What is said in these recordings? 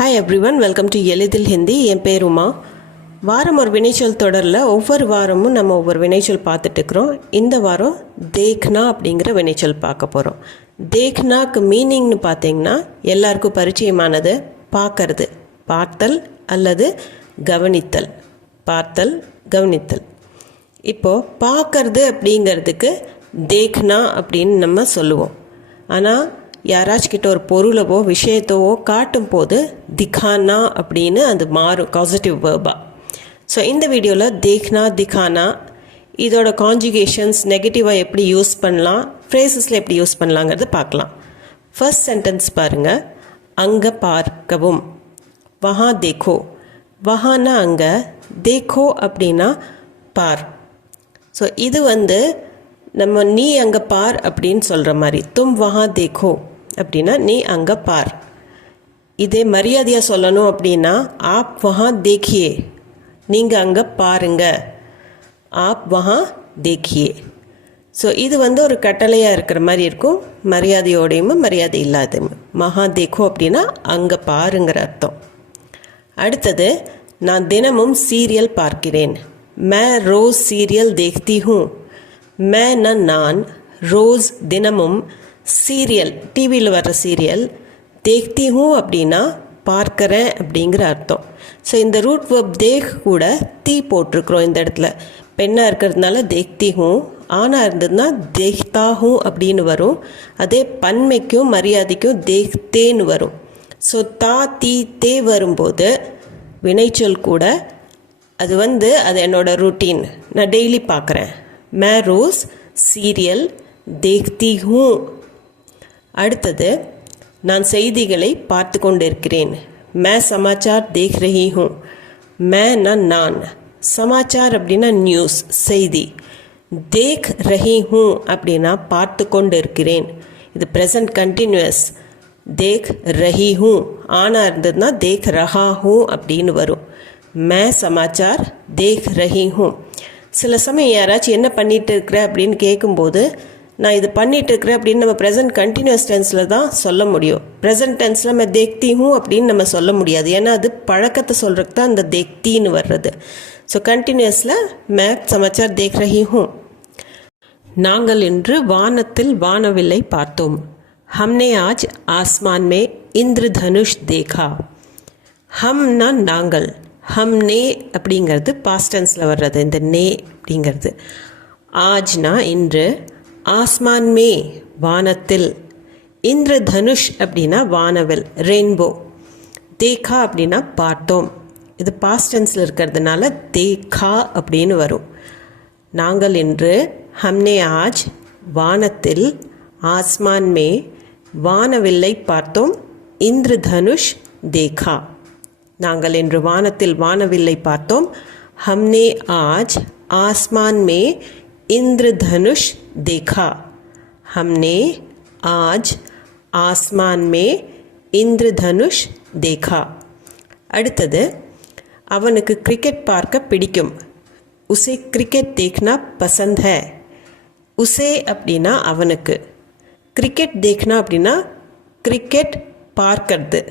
Hi everyone, welcome to எளிதில் ஹிந்தி. என் பேர் உமா. வாரம் ஒரு வினைச்சொல் தொடரில் ஒவ்வொரு வாரமும் நம்ம ஒவ்வொரு வினைச்சொல் பார்த்துட்ருக்குறோம். இந்த வாரம் தேக்னா அப்படிங்கிற வினைச்சொல் பார்க்க போகிறோம். தேக்னாக்கு மீனிங்னு பார்த்தீங்கன்னா எல்லாருக்கும் பரிச்சயமானது பார்க்கறது, பார்த்தல் அல்லது கவனித்தல். பார்த்தல், கவனித்தல். இப்போது பார்க்கறது அப்படிங்கிறதுக்கு தேக்னா அப்படின்னு நம்ம சொல்லுவோம். ஆனால் யாராச்சும் கிட்ட ஒரு பொருளவோ விஷயத்தவோ காட்டும் போது திகானா அப்படின்னு அது மாறும், பாசிட்டிவ் வேர்பா. ஸோ இந்த வீடியோவில் தேக்னா, திகானா இதோட கான்ஜுகேஷன்ஸ் நெகட்டிவாக எப்படி யூஸ் பண்ணலாம், ஃப்ரேசஸில் எப்படி யூஸ் பண்ணலாங்கிறது பார்க்கலாம். ஃபர்ஸ்ட் சென்டென்ஸ் பாருங்கள். அங்கே பார்க்கவும், வஹா தேக்கோ. வஹானா அங்கே, தேக்கோ அப்படின்னா பார். ஸோ இது நம்ம நீ அங்கே பார் அப்படின்னு சொல்கிற மாதிரி. தும் வஹா தேக்கோ அப்படின்னா நீ அங்கே பார். இதே மரியாதையாக சொல்லணும் அப்படின்னா ஆப் வஹா தேக்கியே, நீங்கள் அங்கே பாருங்க. ஆப் வஹா தேக்கியே. ஸோ இது ஒரு கட்டளையாக இருக்கிற மாதிரி இருக்கும், மரியாதையோடையும் மரியாதை இல்லாதையும். மஹா தேக்கோ அப்படின்னா அங்கே பாருங்கிற அர்த்தம். அடுத்தது, நான் தினமும் சீரியல் பார்க்கிறேன். மே ரோஸ் சீரியல் தேக்தி ஹூ. மேனா நான், ரோஸ் தினமும், சீரியல் டிவியில் வர்ற சீரியல், தேக்தி ஹூ அப்படின்னா பார்க்குறேன் அப்படிங்கிற அர்த்தம். ஸோ இந்த ரூட் வேர்ப் தேக் கூட தீ போட்டிருக்கிறோம் இந்த இடத்துல. பெண்ணாக இருக்கிறதுனால தேக்தி ஹூ, ஆணாக இருந்ததுன்னா தேக்தா ஹூ அப்படின்னு வரும். அதே பன்மைக்கும் மரியாதைக்கும் தேக்தேன்னு வரும். ஸோ தா தீ தே வரும்போது வினைச்சொல் கூட அது அது என்னோட ரூட்டீன், நான் டெய்லி பார்க்குறேன். मैं रोज़ சீரியல் देखती हूँ. அடுத்தது, நான் செய்திகளை பார்த்து கொண்டிருக்கிறேன். मैं समाचार देख रही हूँ. मैं நான், சமாச்சார் அப்படின்னா நியூஸ், செய்தி. देख रही हूँ அப்படின்னா பார்த்து கொண்டு இருக்கிறேன். இது ப்ரெசன்ட் கண்டினியூஸ். देख रही हूँ ஆனா இருந்ததுன்னா देख रहा हूँ அப்படின்னு வரும். मैं समाचार देख रही हूँ. சில சமயம் யாராச்சும் என்ன பண்ணிகிட்டு இருக்கிற அப்படின்னு கேட்கும்போது நான் இது பண்ணிகிட்டு இருக்கிறேன் அப்படின்னு நம்ம ப்ரெசன்ட் கண்டினியூஸ் டென்ஸில் தான் சொல்ல முடியும். ப்ரெசன்ட் டென்ஸில் நம்ம தேக்தி ஹூ அப்படின்னு நம்ம சொல்ல முடியாது, ஏன்னா அது பழக்கத்தை சொல்கிறதுக்கு தான் அந்த தேக்தின்னு வர்றது. ஸோ கண்டினியூஸில் மே சமாச்சார் தேக் ரஹி ஹூ. நாங்கள் இன்று வானத்தில் வானவில்லை பார்த்தோம். ஹம்னே ஆஜ் ஆஸ்மான் மே இந்திரதனுஷ் தேகா. ஹம்னா நாங்கள், ஹம்னே அப்படிங்கிறது பாஸ்ட் டென்ஸில் வர்றது, இந்த நே அப்படிங்கிறது. ஆஜ்னா இன்று, ஆஸ்மான் மே வானத்தில், இந்திரதனுஷ் அப்படின்னா வானவில், ரெயின்போ, தேகா அப்படின்னா பார்த்தோம். இது பாஸ்ட் டென்ஸில் இருக்கிறதுனால தேகா அப்படின்னு வரும். நாங்கள் இன்று, ஹம்னே ஆஜ் வானத்தில், ஆஸ்மான் மே வானவில்லை பார்த்தோம், இந்திரதனுஷ் தேகா. நாங்கள் இன்று வானத்தில் வானவில்லை பார்த்தோம். ஹம்னே ஆஜ் ஆஸ்மான் மே இந்திரதனுஷ் தேகா. ஹம்னே ஆஜ் ஆஸ்மான் மே இந்திரதனுஷ் தேகா. அடுத்தது, அவனுக்கு கிரிக்கெட் பார்க்க பிடிக்கும். உசே கிரிக்கெட் தேக்னா பசந்த் ஹை. உசே அப்படின்னா அவனுக்கு, கிரிக்கெட் தேக்னா அப்படின்னா கிரிக்கெட் பார்க்கறது.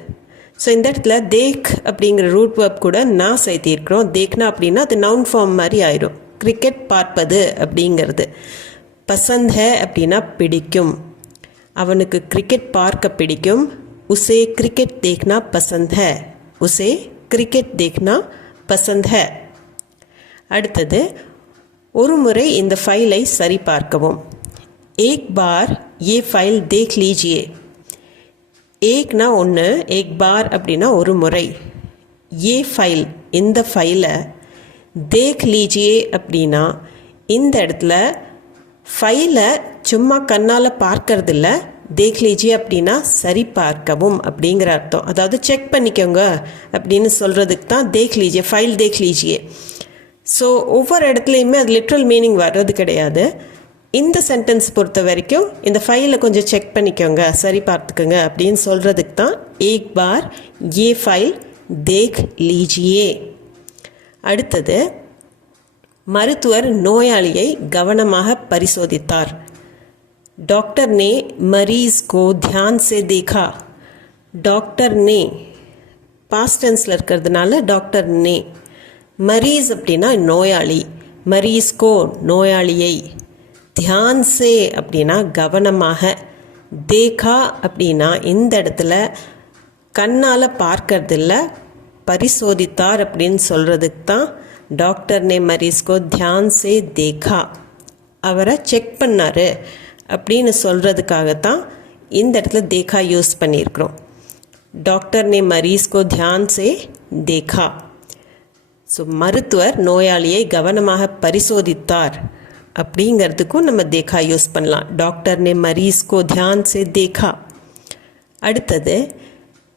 ஸோ இந்த இடத்துல தேக் அப்படிங்கிற ரூட் வேர்ப் கூட நான் சேர்த்திருக்கிறோம். தேக்னா அப்படின்னா அது நவுன் ஃபார்ம் மாதிரி ஆயிடும். கிரிக்கெட் பார்ப்பது அப்படிங்கிறது. பசந்த் ஹை அப்படின்னா பிடிக்கும். அவனுக்கு கிரிக்கெட் பார்க்க பிடிக்கும். உசே கிரிக்கெட் தேக்னா பசந்த் ஹை. உசே கிரிக்கெட் தேக்னா பசந்த் ஹை. அடுத்தது, ஒரு முறை இந்த ஃபைலை சரி பார்க்கவும். ஏக் பார் ஏ ஃபைல் தேக் லீஜியே. ஏக்னா ஒன்று, ஏக் பார் அப்படின்னா ஒரு முறை. ஏ ஃபைல் இந்த ஃபைலை, தேக் லீஜியே அப்படின்னா இந்த இடத்துல ஃபைலை சும்மா கண்ணால் பார்க்கறது இல்லை, தேக் லீஜியே அப்படின்னா சரி பார்க்கவும் அப்படிங்கிற அர்த்தம். அதாவது செக் பண்ணிக்கோங்க அப்படின்னு சொல்கிறதுக்கு தான் தேக் லீஜியே, ஃபைல் தேக் லீஜியே. ஸோ ஒவ்வொரு இடத்துலையுமே அது லிட்ரல் மீனிங் வர்றது கிடையாது. இந்த சென்டென்ஸ் பொறுத்த வரைக்கும் இந்த ஃபைலை கொஞ்சம் செக் பண்ணிக்கோங்க, சரி பார்த்துக்கோங்க அப்படின்னு சொல்கிறதுக்கு தான் ஏக் பார் ஏ ஃபைல் தேக் லீஜியே. அடுத்தது, மருத்துவர் நோயாளியை கவனமாக பரிசோதித்தார். டாக்டர் நே மரீஸ் கோ தியான் சே தேகா. डॉक्टर ने பாஸ்ட் டென்ஸில் இருக்கிறதுனால டாக்டர் நே. மரீஸ் அப்படின்னா நோயாளி, மரீஸ்கோ நோயாளியை. தியான் சே அப்படின்னா கவனமாக. தேகா அப்படின்னா இந்த இடத்துல கண்ணால் பார்க்கறது இல்லை, பரிசோதித்தார் அப்படின்னு சொல்கிறதுக்கு தான் டாக்டர் நே மரீஸ்கோ தியான் சே தேகா, அவரை செக் பண்ணார் அப்படின்னு சொல்கிறதுக்காகத்தான் இந்த இடத்துல தேகா யூஸ் பண்ணியிருக்கிறோம். டாக்டர் நே மரீஸ்கோ தியான் சே தேகா. ஸோ மருத்துவர் நோயாளியை கவனமாக பரிசோதித்தார் அப்படிங்கிறதுக்கும் நம்ம தேகா யூஸ் பண்ணலாம். டாக்டர் நே மரீஸ்கோ தியான் சே தேகா. அடுத்தது,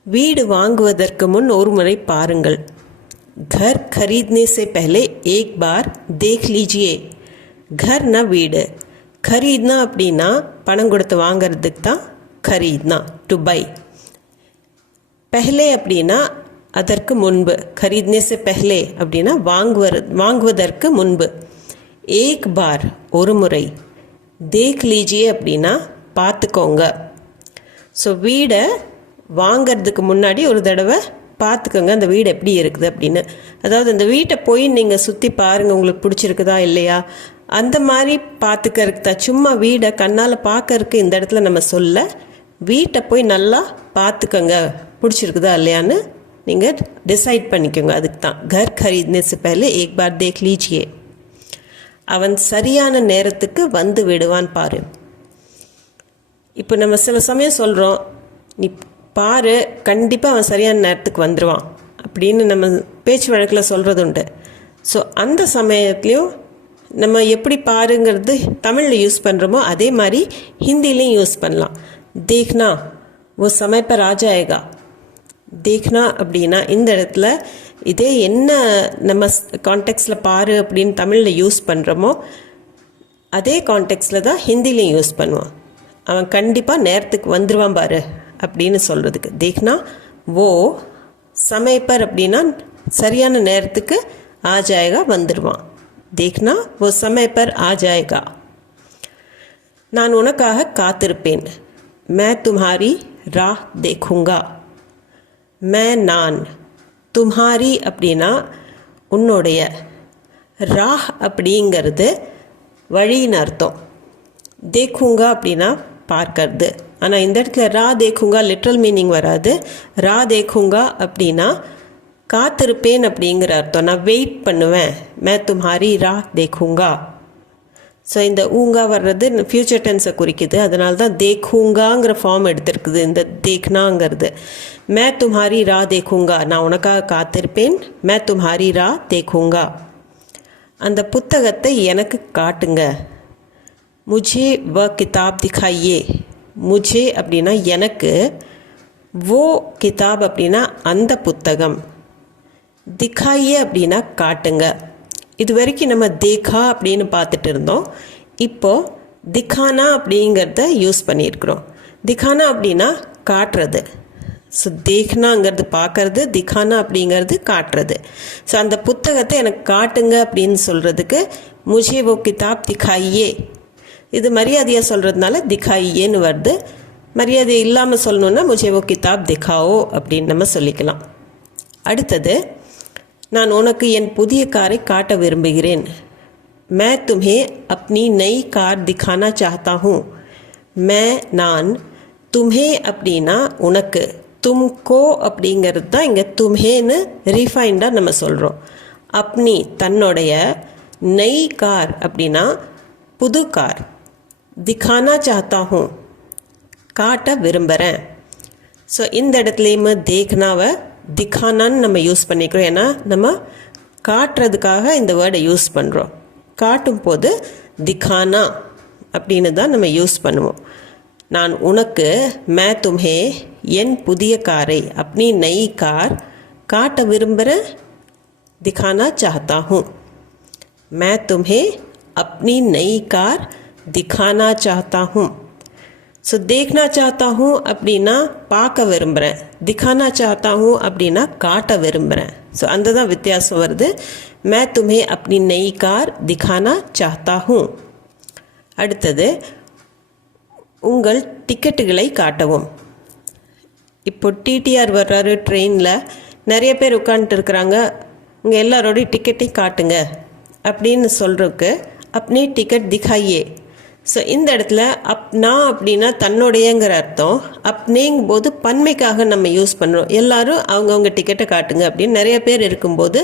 வீடு வாங்குவதற்கு முன் ஒரு முறை பாருங்கள். घर खरीदने से पहले एक बार देख लीजिए. घरना வீடு, खरीदना அப்படின்னா பணம் கொடுத்து வாங்கிறதுக்கு தான் खरीदना, டு பை. पहले அப்படின்னா அதற்கு முன்பு, खरीदने से पहले அப்படின்னா வாங்குவதற்கு முன்பு. एक बार ஒரு முறை, देख लीजिए அப்படின்னா பார்த்துக்கோங்க. ஸோ வீடை வாங்கிறதுக்கு முன்னாடி ஒரு தடவை பார்த்துக்கோங்க அந்த வீடு எப்படி இருக்குது அப்படின்னு. அதாவது அந்த வீட்டை போய் நீங்கள் சுற்றி பாருங்கள், உங்களுக்கு பிடிச்சிருக்குதா இல்லையா, அந்த மாதிரி பார்த்துக்கறதுக்கு தான். சும்மா வீடை கண்ணால் பார்க்கறதுக்கு இந்த இடத்துல நம்ம சொல்ல, வீட்டை போய் நல்லா பார்த்துக்கோங்க, பிடிச்சிருக்குதா இல்லையான்னு நீங்கள் டிசைட் பண்ணிக்கோங்க. அதுக்கு தான் கர் खरीदने से पहले एक बार देख लीजिए. அவன் சரியான நேரத்துக்கு வந்து விடுவான் பாரு. இப்போ நம்ம சில சமயம் சொல்கிறோம், நீ பாரு கண்டிப்பாக அவன் சரியான நேரத்துக்கு வந்துடுவான் அப்படின்னு நம்ம பேச்சு வழக்கில் சொல்கிறது உண்டு. ஸோ அந்த சமயத்துலேயும் நம்ம எப்படி பாருங்கிறது தமிழில் யூஸ் பண்ணுறோமோ அதே மாதிரி ஹிந்திலையும் யூஸ் பண்ணலாம். தேக்னா वो समय पर आ जाएगा. தேக்னா அப்படின்னா இந்த இடத்துல இதே என்ன நம்ம கான்டெக்ஸ்டில் பாரு அப்படின்னு தமிழில் யூஸ் பண்ணுறோமோ அதே கான்டெக்ஸ்டில் தான் ஹிந்திலையும் யூஸ் பண்ணுவோம். அவன் கண்டிப்பாக நேரத்துக்கு வந்துடுவான் பாரு அப்படின்னு சொல்கிறதுக்கு தேக்னா. ஓ சமயப்பர் அப்படின்னா சரியான நேரத்துக்கு ஆ ஜாயகா வந்துடுவான். தேக்னா ஓ சமயப்பர் ஆ ஜாயகா. நான் உனக்காக காத்திருப்பேன். மே தும்ஹாரி ராஹ் தேக்குங்கா. மே நான், தும்ஹாரி அப்படின்னா உன்னுடைய, ராஹ் அப்படிங்கிறது வழின்னு அர்த்தம். தேக்குங்கா அப்படின்னா பார்க்கறது. ஆனால் இந்த இடத்துல ரா தேக்குங்கா லிட்ரல் மீனிங் வராது. ரா தேக்குங்கா அப்படின்னா காத்திருப்பேன் அப்படிங்கிற அர்த்தம். நான் வெயிட் பண்ணுவேன். மே தும்ஹாரி ரா தேக்குங்கா. ஸோ இந்த ஊங்கா வர்றது ஃப்யூச்சர் டென்ஸை குறிக்குது. அதனால தான் தேக்குங்காங்கிற ஃபார்ம் எடுத்திருக்குது இந்த தேக்னாங்கிறது. மே தும்ஹாரி ரா தேக்குங்கா, நான் உனக்காக காத்திருப்பேன். மே தும்ஹாரி ரா தேக்குங்கா. அந்த புத்தகத்தை எனக்கு காட்டுங்க. முझे वह किताब दिखाइए. मुझे அப்படின்னா எனக்கு, वो கிதாப் அப்படின்னா அந்த புத்தகம், दिखाइए அப்படின்னா காட்டுங்க. இது வரைக்கும் நம்ம தேகா அப்படின்னு பார்த்துட்டு இருந்தோம். இப்போது திகானா அப்படிங்கிறத யூஸ் பண்ணியிருக்கிறோம். திகானா அப்படின்னா காட்டுறது. ஸோ தேக்னாங்கிறது பார்க்கறது, திகானா அப்படிங்கிறது காட்டுறது. ஸோ அந்த புத்தகத்தை எனக்கு காட்டுங்க அப்படின்னு சொல்கிறதுக்கு मुझे वो किताब दिखाइए. இது மரியாதையாக சொல்கிறதுனால திகாயியேன்னு வருது. மரியாதை இல்லாமல் சொல்லணுன்னா मुझे वो किताब दिखाओ அப்படின்னு நம்ம சொல்லிக்கலாம். அடுத்தது, நான் உனக்கு என் புதிய காரை காட்ட விரும்புகிறேன். मैं तुम्हें अपनी नई कार दिखाना चाहता हूँ. मैं நான், तुम्हें அப்படின்னா உனக்கு, तुमको அப்படிங்கிறது தான் இங்கே तुम्हेன்னு ரீஃபைண்டாக நம்ம சொல்கிறோம். அப்னி தன்னுடைய, நெய் கார் அப்படின்னா புது கார், திகானா சாஹ்தா ஹூँ காட்ட விரும்புகிறேன். ஸோ இந்த இடத்துலையுமே தேக்னாவை திகானான்னு நம்ம யூஸ் பண்ணிக்கிறோம். ஏன்னா நம்ம காட்டுறதுக்காக இந்த வேர்டை யூஸ் பண்ணுறோம். காட்டும் போது திகானா அப்படின்னு தான் நம்ம யூஸ் பண்ணுவோம். நான் உனக்கு, மே தும்ஹே என் புதிய காரை, அப்னி நई கார் காட்ட விரும்புகிறேன். दिखाना चाहता हूँ. मैं तुम्हें अपनी नई कार दिखाना चाहता हूँ. ஸோ देखना चाहता हूँ அப்படின்னா பார்க்க விரும்புகிறேன். दिखाना चाहता हूँ அப்படின்னா காட்ட விரும்புகிறேன். ஸோ அந்த தான் வித்தியாசம் வருது. मैं तुम्हें अपनी नई कार दिखाना चाहता हूँ. அடுத்தது, உங்கள் டிக்கெட்டுகளை காட்டவும். இப்போ டிடிஆர் வர்றாரு ட்ரெயினில், நிறைய பேர் உட்காந்துட்டு இருக்கிறாங்க, உங்கள் எல்லாரோடைய டிக்கெட்டையும் காட்டுங்க அப்படின்னு சொல்கிறதுக்கு அப்னே டிக்கெட் திகாயே. ஸோ இந்த இடத்துல அப்னா அப்படின்னா தன்னுடையங்கிற அர்த்தம். அப்னேங்கும் போது பன்மைக்காக நம்ம யூஸ் பண்ணுறோம். எல்லாரும் அவங்கவுங்க டிக்கெட்டை காட்டுங்க அப்படின்னு நிறைய பேர் இருக்கும்போது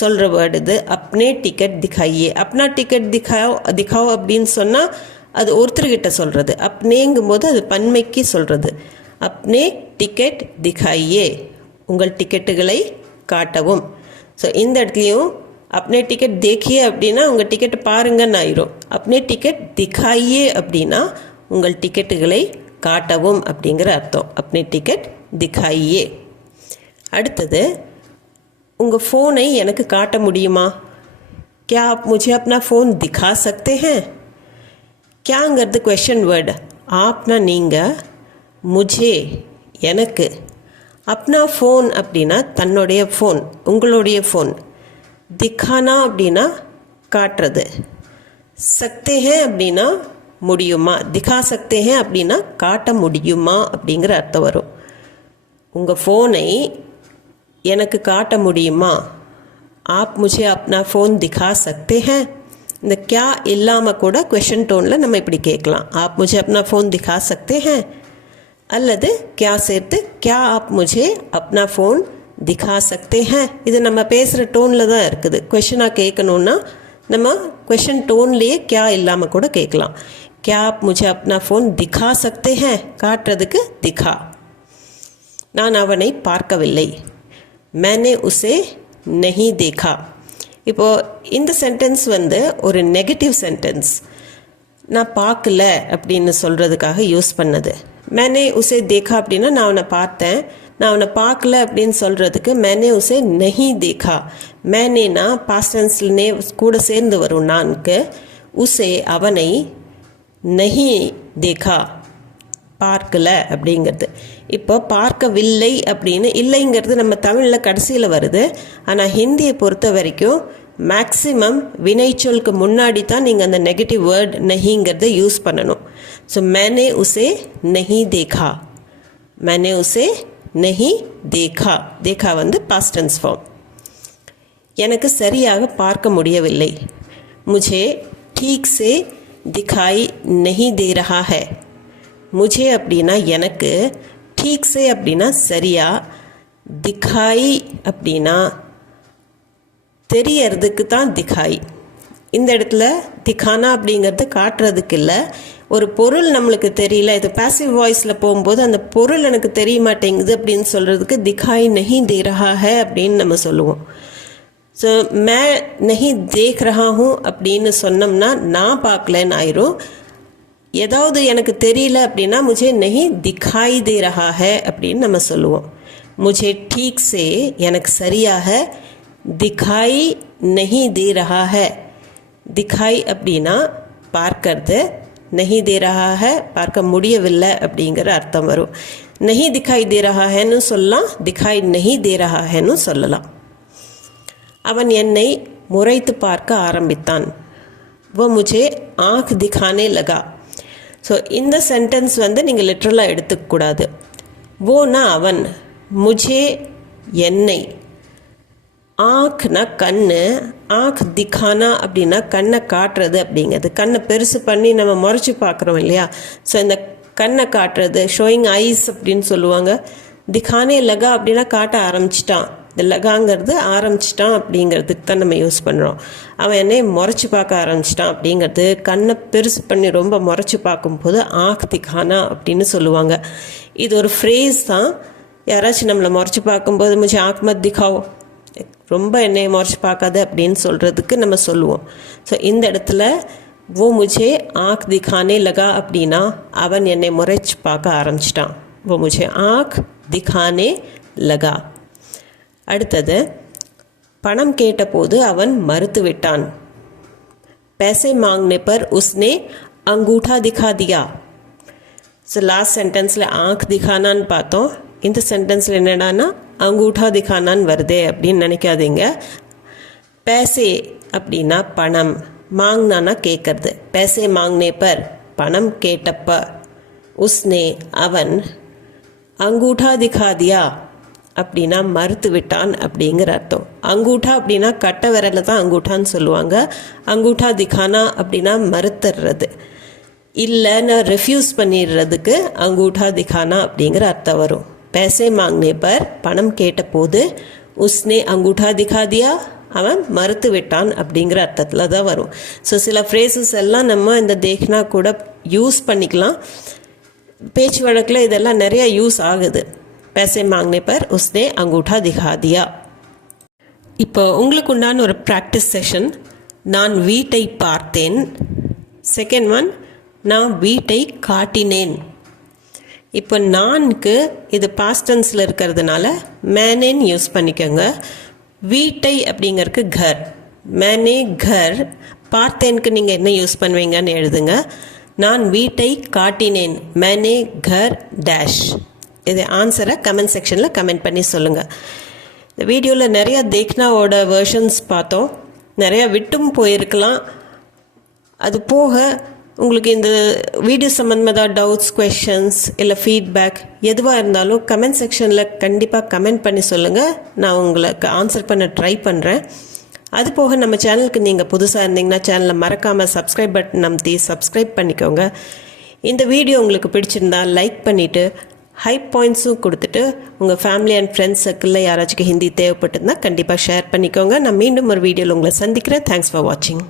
சொல்கிற வேர்டு இது. அப்னே டிக்கெட் திகாயே. அப்னா டிக்கெட் திகாவ் அப்படின்னு சொன்னால் அது ஒருத்தர்கிட்ட சொல்கிறது. அப்னேங்கும் போது அது பன்மைக்கு சொல்கிறது. அப்னே டிக்கெட் திகாயே, உங்கள் டிக்கெட்டுகளை காட்டவும். ஸோ இந்த இடத்துலையும் அப்னே டிக்கெட் தேக்கியே அப்படின்னா உங்கள் டிக்கெட்டை பாருங்கன்னு ஆயிரும். அப்னே டிக்கெட் திகாயே அப்படின்னா உங்கள் டிக்கெட்டுகளை காட்டவும் அப்படிங்கிற அர்த்தம். அப்னே டிக்கெட் திகாயே. அடுத்தது, உங்கள் ஃபோனை எனக்கு காட்ட முடியுமா? क्या आप मुझे अपना फ़ोन दिखा सकते हैं? क्याங்கிறது क्वेश्चन வேர்டு. ஆப்னா நீங்கள், முझे எனக்கு, அப்னா ஃபோன் அப்படின்னா தன்னுடைய ஃபோன், உங்களுடைய ஃபோன். திக்கானா அப்படின்னா காட்டுறது. சக்தே ஹே அப்படின்னா முடியுமா. திகா சக்தே ஹே அப்படின்னா காட்ட முடியுமா அப்படிங்கிற அர்த்தம் வரும். உங்கள் ஃபோனை எனக்கு காட்ட முடியுமா? ஆப் முझे अपना फ़ोन दिखा सकते हैं. இந்த क्या இல்லாமல் கூட क्वेश्चन டோனில் நம்ம இப்படி கேட்கலாம். आप मुझे अपना फ़ोन दिखा सकते हैं. அல்லது क्या சேர்த்து क्या आप मुझे अपना फ़ोन दिखा सकते हैं. இது நம்ம பேசுகிற டோனில் தான் இருக்குது. क्वेश्चனாக கேட்கணுன்னா நம்ம क्वेश्चन டோன்லேயே क्या இல்லாமல் கூட கேட்கலாம். क्या आप मुझे अपना फ़ोन दिखा सकते हैं, காட்டுறதுக்கு दिखा. நான் அவனை பார்க்கவில்லை. मैंने उसे नहीं देखा. இப்போது இந்த சென்டென்ஸ் ஒரு நெகட்டிவ் சென்டென்ஸ். நான் பார்க்கல அப்படின்னு சொல்கிறதுக்காக யூஸ் பண்ணது. मैंने उसे देखा அப்படின்னா நான் அவனை பார்த்தேன். நான் அவனை பார்க்கல அப்படின்னு சொல்கிறதுக்கு मैंने उसे नहीं देखा. मैंनेனா பாஸ்ட் டென்ஸ்லே கூட சேர்ந்து வரும் நான்கு. உசே அவனை, नहीं देखा பார்க்கல அப்படிங்கிறது. இப்போ பார்க்கவில்லை அப்படின்னு இல்லைங்கிறது நம்ம தமிழில் கடைசியில் வருது. ஆனால் ஹிந்தியை பொறுத்த வரைக்கும் மேக்ஸிமம் வினைச்சொலுக்கு முன்னாடி தான் நீங்கள் அந்த நெகட்டிவ் வேர்ட் நஹிங்கிறத யூஸ் பண்ணணும். ஸோ मैंने उसे नहीं देखा. मैंने उसे नहीं देखा. देखा பாஸ்ட் டென்ஸ் ஃபார்ம். எனக்கு சரியாக பார்க்க முடியவில்லை. मुझे ठीक से दिखाई नहीं दे रहा है. मुझे அப்படின்னா எனக்கு, ठीक से அப்படின்னா சரியா, दिखाई அப்படின்னா தெரியறதுக்கு தான் दिखाई. இந்த இடத்துல திகானா அப்படிங்கிறது காட்டுறதுக்கு இல்லை. ஒரு பொருள் நம்மளுக்கு தெரியல, இது பேசிவ் வாய்ஸில் போகும்போது அந்த பொருள் எனக்கு தெரிய மாட்டேங்குது அப்படின்னு சொல்கிறதுக்கு दिखाई नहीं दे रहा है அப்படின்னு நம்ம சொல்லுவோம். ஸோ मैं नहीं देख रहा हूँ அப்படின்னு சொன்னோம்னா நான் பார்க்கலன்னு ஆயிரும். ஏதாவது எனக்கு தெரியல அப்படின்னா मुझे नहीं दिखाई दे रहा है அப்படின்னு நம்ம சொல்லுவோம். मुझे ठीक से எனக்கு சரியாக, दिखाई नहीं दे रहा है. दिखाई அப்படின்னா பார்க்கறது, नहीं दे रहा है பார்க்க முடியவில்லை அப்படிங்கிற அர்த்தம் வரும். नहीं दिखाई दे रहा हैன்னு சொல்லலாம், दिखाई नहीं दे रहा हैன்னு சொல்லலாம். அவன் என்னை முறைத்து பார்க்க ஆரம்பித்தான். वो मुझे आँख दिखाने लगा. ஸோ இந்த சென்டென்ஸ் நீங்கள் லிட்ரலாக எடுத்துக்கூடாது. வோனா அவன், முझे என்னை, ஆங்க்னா கண்ணு, ஆங்க் திகானா அப்படின்னா கண்ணை காட்டுறது அப்படிங்கிறது. கண்ணை பெருசு பண்ணி நம்ம முறைச்சி பார்க்குறோம் இல்லையா. ஸோ இந்த கண்ணை காட்டுறது ஷோயிங் ஐஸ் அப்படின்னு சொல்லுவாங்க. திகானே லகா அப்படின்னா காட்ட ஆரம்பிச்சிட்டான். இந்த லகாங்கிறது ஆரம்பிச்சிட்டான் அப்படிங்கிறதுக்கு தான் நம்ம யூஸ் பண்ணுறோம். அவன் என்னை முறைச்சி பார்க்க ஆரம்பிச்சிட்டான் அப்படிங்கிறது. கண்ணை பெருசு பண்ணி ரொம்ப முறைச்சி பார்க்கும்போது ஆங்க் திகானா அப்படின்னு சொல்லுவாங்க. இது ஒரு ஃப்ரேஸ் தான். யாராச்சும் நம்மளை முறைச்சி பார்க்கும்போது मुझे आँख मत दिखाओ, ரொம்ப என்னையை முறைச்சி பார்க்காத அப்படின்னு சொல்கிறதுக்கு நம்ம சொல்லுவோம். ஸோ இந்த இடத்துல वो मुझे आँख दिखाने लगा அப்படின்னா அவன் என்னை முறைச்சி பார்க்க ஆரம்பிச்சிட்டான். वो मुझे आँख दिखाने लगा. அடுத்தது, பணம் கேட்டபோது அவன் மறுத்து விட்டான். पैसे मांगने पर उसने अंगूठा दिखा दिया. ஸோ லாஸ்ட் சென்டென்ஸில் ஆँख दिखानाன்னு பார்த்தோம். இந்த சென்டென்ஸில் என்னடானா अंगूठा दिखानाன்னு வருதே அப்படின்னு நினைக்காதீங்க. पैसे அப்படின்னா பணம், மாங்னானா கேட்கறது. पैसे मांगने पर பணம் கேட்டப்ப, उसने அவன், अंगूठा दिखा दिया அப்படின்னா மறுத்து விட்டான் அப்படிங்கிற அர்த்தம். அங்கூட்டா அப்படின்னா கட்டை விரலில் தான் அங்கூட்டான்னு சொல்லுவாங்க. அங்கூட்டா திகானா அப்படின்னா மறுத்துடுறது, இல்லைன்னு ரெஃப்யூஸ் பண்ணிடுறதுக்கு அங்கூட்டா திகானா அப்படிங்கிற அர்த்தம் வரும். पैसे मांगने पर பணம் கேட்டபோது உஸ்னே அங்கூட்டா திகா தியா, அவன் மறுத்து விட்டான் அப்படிங்கிற அர்த்தத்தில் தான் வரும். ஸோ சில ஃப்ரேசஸ் எல்லாம் நம்ம இந்த தேக்னா கூட யூஸ் பண்ணிக்கலாம். பேச்சு வழக்கில் இதெல்லாம் நிறையா யூஸ் ஆகுது. पैसे मांगने पर उसने अंगूठा दिखा दिया. இப்போ உங்களுக்கு உண்டான ஒரு ப்ராக்டிஸ் செஷன். நான் வீட்டை பார்த்தேன். செகண்ட் ஒன், நான் வீட்டை காட்டினேன். இப்போ நான்கு இது பாஸ்டன்ஸில் இருக்கிறதுனால மேனேன்னு யூஸ் பண்ணிக்கோங்க. வீட்டை அப்படிங்கிறதுக்கு கர், மேனே கர். பார்த்தேனுக்கு நீங்கள் என்ன யூஸ் பண்ணுவீங்கன்னு எழுதுங்க. நான் வீட்டை காட்டினேன், மேனே கர் டேஷ். இது ஆன்சரை கமெண்ட் செக்ஷனில் கமெண்ட் பண்ணி சொல்லுங்கள். இந்த வீடியோவில் நிறையா தேக்னாவோட வெர்ஷன்ஸ் பார்த்தோம். நிறையா விட்டும் போயிருக்கலாம். அது போக உங்களுக்கு இந்த வீடியோ சம்மந்தமாக ஏதாவது டவுட்ஸ், கொஷன்ஸ் இல்லை ஃபீட்பேக் எதுவாக இருந்தாலும் கமெண்ட் செக்ஷனில் கண்டிப்பாக கமெண்ட் பண்ணி சொல்லுங்கள். நான் உங்களுக்கு ஆன்சர் பண்ண ட்ரை பண்ணுறேன். அது போக நம்ம சேனலுக்கு நீங்கள் புதுசாக இருந்தீங்கன்னா சேனலை மறக்காமல் சப்ஸ்கிரைப் பட்டன் அமைத்தி சப்ஸ்கிரைப் பண்ணிக்கோங்க. இந்த வீடியோ உங்களுக்கு பிடிச்சிருந்தா லைக் பண்ணிவிட்டு ஹை பாயிண்ட்ஸும் கொடுத்துட்டு உங்கள் ஃபேமிலி அண்ட் ஃப்ரெண்ட்ஸ் சர்க்கிளில் யாராச்சும் ஹிந்தி தேவைப்பட்டிருந்தால் கண்டிப்பாக ஷேர் பண்ணிக்கோங்க. நான் மீண்டும் ஒரு வீடியோவில் உங்களை சந்திக்கிறேன். தேங்க்ஸ் ஃபார் வாட்சிங்.